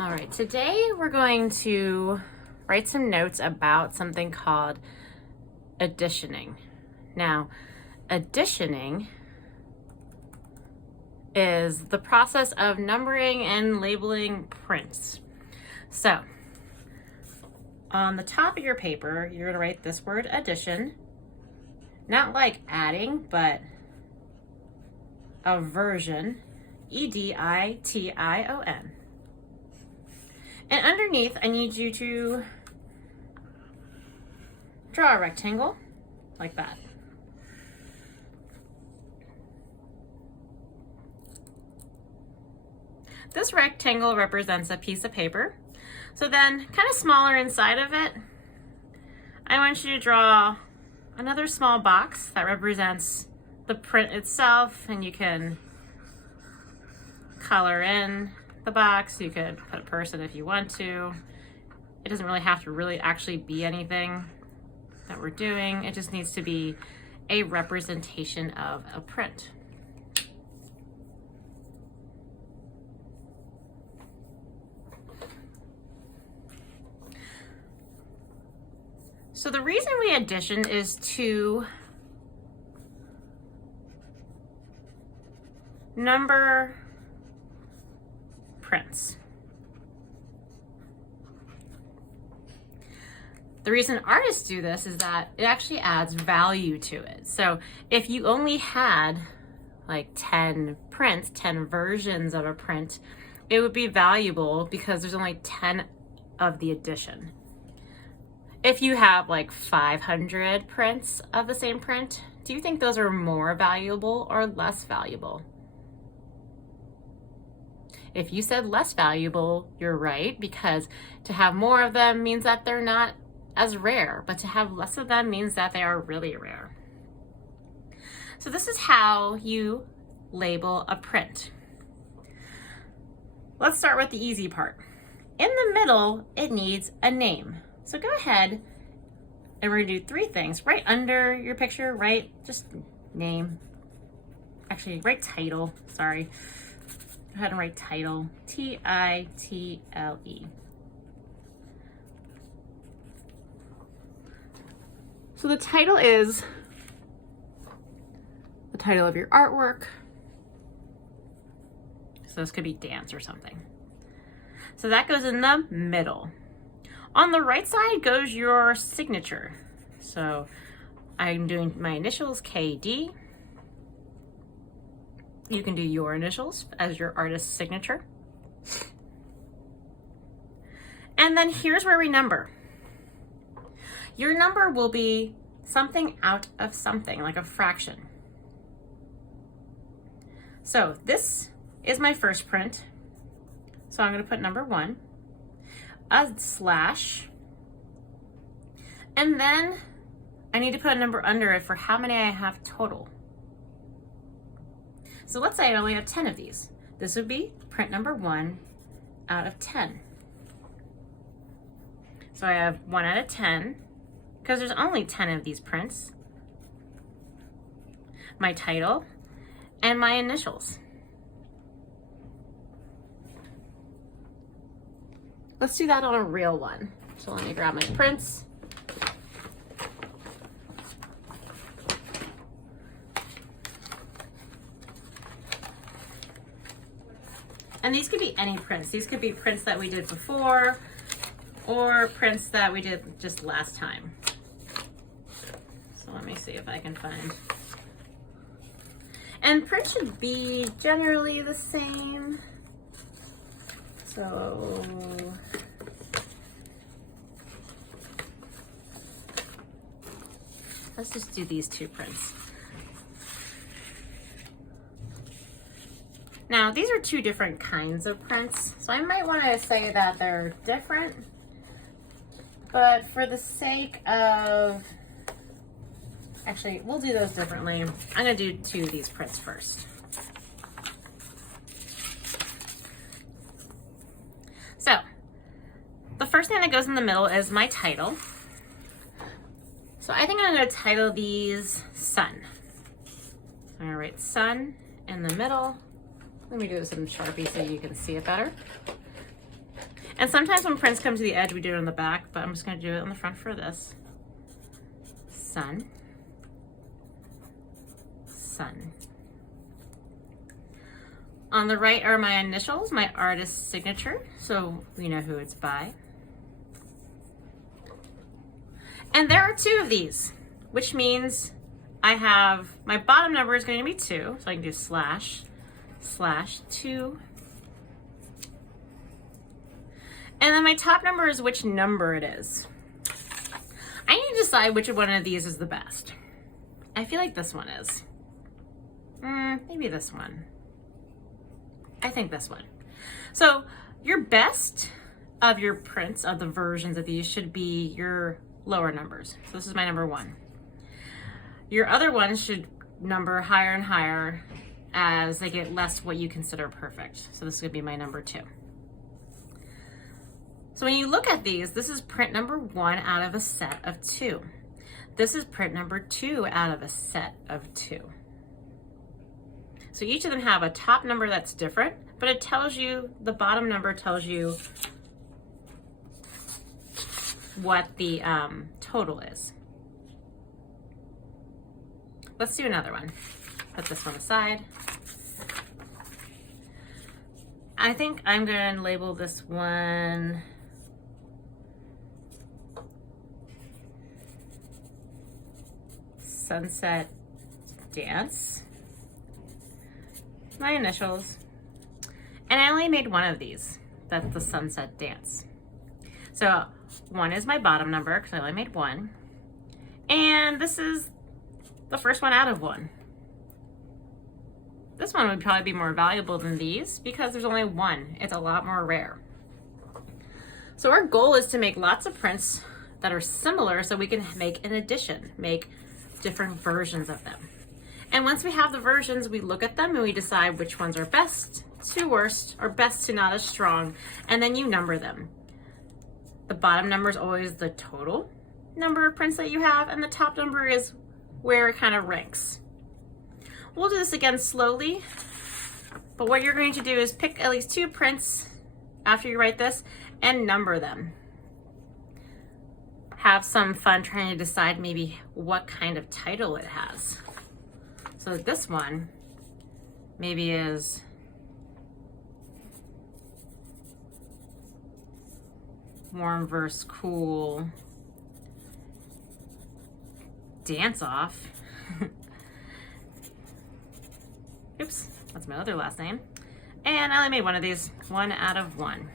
All right, today we're going to write some notes about something called additioning. Now, additioning is the process of numbering and labeling prints. So, on the top of your paper, you're going to write this word addition, not like adding, but aversion, E-D-I-T-I-O-N. And underneath, I need you to draw a rectangle like that. This rectangle represents a piece of paper. So then, kind of smaller inside of it, I want you to draw another small box that represents the print itself, and you can color in the box. You could put a person if you want to. It doesn't really have to actually be anything that we're doing. It just needs to be a representation of a print. So the reason we addition is to number prints. The reason artists do this is that it actually adds value to it. So if you only had like 10 prints, 10 versions of a print, it would be valuable because there's only 10 of the edition. If you have like 500 prints of the same print, do you think those are more valuable or less valuable? If you said less valuable, you're right, because to have more of them means that they're not as rare, but to have less of them means that they are really rare. So this is how you label a print. Let's start with the easy part. In the middle, it needs a name. So go ahead and we're gonna do three things. Right under your picture, write just name. Actually, write title, sorry. Go ahead and write title, T-I-T-L-E. So the title is the title of your artwork. So this could be dance or something. So that goes in the middle. On the right side goes your signature. So I'm doing my initials, K-D. You can do your initials as your artist's signature. And then here's where we number. Your number will be something out of something, like a fraction. So this is my first print. So I'm going to put number 1, a slash, and then I need to put a number under it for how many I have total. So let's say I only have 10 of these. This would be print number 1 out of 10. So I have 1 out of 10, because there's only 10 of these prints. My title and my initials. Let's do that on a real one. So let me grab my prints. And these could be any prints. These could be prints that we did before or prints that we did just last time. So let me see if I can find. And prints should be generally the same. So let's just do these two prints. Now, these are two different kinds of prints, so I might want to say that they're different, but for the sake of, actually, we'll do those differently. I'm going to do two of these prints first. So, the first thing that goes in the middle is my title. So I think I'm going to title these Sun. I'm going to write Sun in the middle. Let me do this in Sharpie so you can see it better. And sometimes when prints come to the edge, we do it on the back, but I'm just going to do it on the front for this. Sun. Sun. On the right are my initials, my artist's signature, so we know who it's by. And there are 2 of these, which means I have, my bottom number is going to be 2, so I can do slash, slash 2. And then my top number is which number it is. I need to decide which one of these is the best. I feel like this one is. Maybe this one. I think this one. So your best of your prints of the versions of these should be your lower numbers. So this is my number 1. Your other ones should number higher and higher as they get less what you consider perfect. So this is gonna be my number 2. So when you look at these, this is print number 1 out of a set of 2. This is print number 2 out of a set of 2. So each of them have a top number that's different, but it tells you, the bottom number tells you what the total is. Let's do another one. Put this one aside. I think I'm going to label this one Sunset Dance. My initials. And I only made 1 of these. That's the Sunset Dance. So 1 is my bottom number because I only made 1. And this is the first one out of 1. This one would probably be more valuable than these because there's only 1. It's a lot more rare. So our goal is to make lots of prints that are similar so we can make an addition, make different versions of them. And once we have the versions, we look at them and we decide which ones are best to worst or best to not as strong, and then you number them. The bottom number is always the total number of prints that you have, and the top number is where it kind of ranks. We'll do this again slowly, but what you're going to do is pick at least 2 prints after you write this and number them. Have some fun trying to decide maybe what kind of title it has. So this one maybe is Warm vs. Cool Dance Off. Oops, that's my other last name. And I only made 1 of these, 1 out of 1.